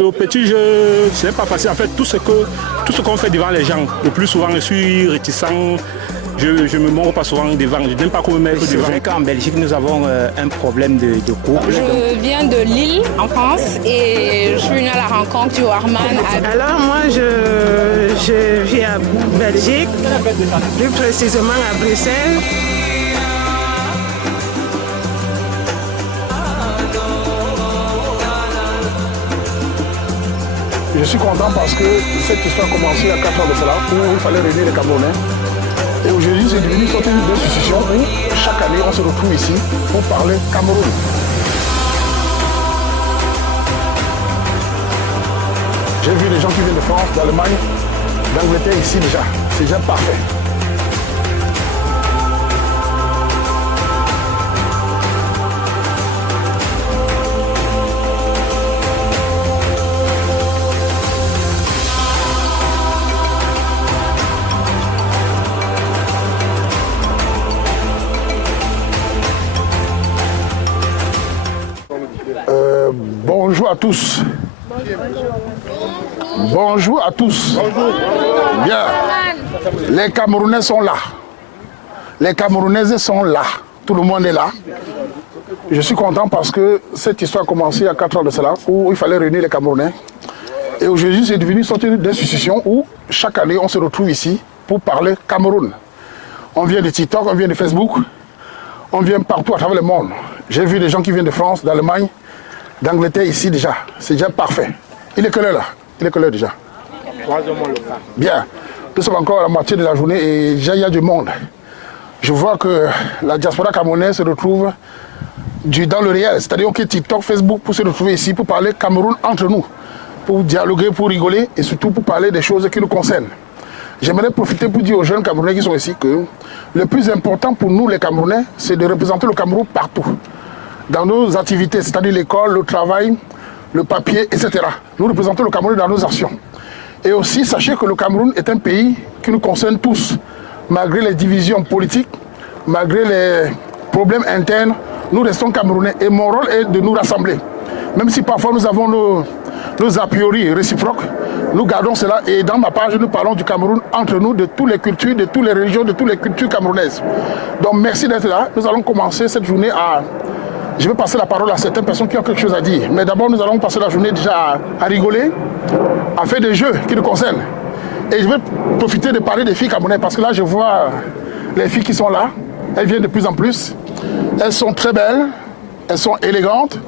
Au petit jeu, ce n'est pas facile. En fait, tout ce qu'on fait devant les gens, le plus souvent, je suis réticent. Je ne me montre pas souvent devant. Je n'aime pas qu'on me mette devant. C'est vrai qu'en Belgique, nous avons un problème de couple. Je viens de Lille, en France, et je suis venue à la rencontre du Warman. Alors moi, je vis à Belgique, plus précisément à Bruxelles. Je suis content parce que cette histoire a commencé il y a 4 ans de cela, où il fallait réunir les Camerounais. Et aujourd'hui, c'est devenu une sorte d'institution où chaque année, on se retrouve ici pour parler Cameroun. J'ai vu des gens qui viennent de France, d'Allemagne, d'Angleterre ici déjà. C'est déjà parfait. Bonjour à tous. Bonjour à tous. Bonjour. Bien. Les Camerounais sont là. Les Camerounaises sont là. Tout le monde est là. Je suis content parce que cette histoire a commencé il y a 4 ans de cela, où il fallait réunir les Camerounais. Et aujourd'hui, c'est devenu une sorte d'institution où chaque année, on se retrouve ici pour parler Cameroun. On vient de TikTok, on vient de Facebook, on vient partout à travers le monde. J'ai vu des gens qui viennent de France, d'Allemagne, d'Angleterre ici déjà. C'est déjà parfait. Il est quelle heure là? Il est quelle heure déjà? 3 heures moins le quart. Bien. Nous sommes encore à la moitié de la journée et déjà il y a du monde. Je vois que la diaspora camerounaise se retrouve dans le réel. C'est-à-dire que TikTok, Facebook, pour se retrouver ici, pour parler Cameroun entre nous, pour dialoguer, pour rigoler et surtout pour parler des choses qui nous concernent. J'aimerais profiter pour dire aux jeunes Camerounais qui sont ici que le plus important pour nous les Camerounais, c'est de représenter le Cameroun partout. Dans nos activités, c'est-à-dire l'école, le travail, le papier, etc. Nous représentons le Cameroun dans nos actions. Et aussi, sachez que le Cameroun est un pays qui nous concerne tous. Malgré les divisions politiques, malgré les problèmes internes, nous restons Camerounais. Et mon rôle est de nous rassembler. Même si parfois nous avons nos a priori réciproques, nous gardons cela. Et dans ma page, nous parlons du Cameroun entre nous, de toutes les cultures, de toutes les religions, de toutes les cultures camerounaises. Donc merci d'être là. Nous allons commencer cette journée à... Je vais passer la parole à certaines personnes qui ont quelque chose à dire. Mais d'abord, nous allons passer la journée déjà à rigoler, à faire des jeux qui nous concernent. Et je vais profiter de parler des filles camerounaises parce que là, je vois les filles qui sont là. Elles viennent de plus en plus. Elles sont très belles, elles sont élégantes.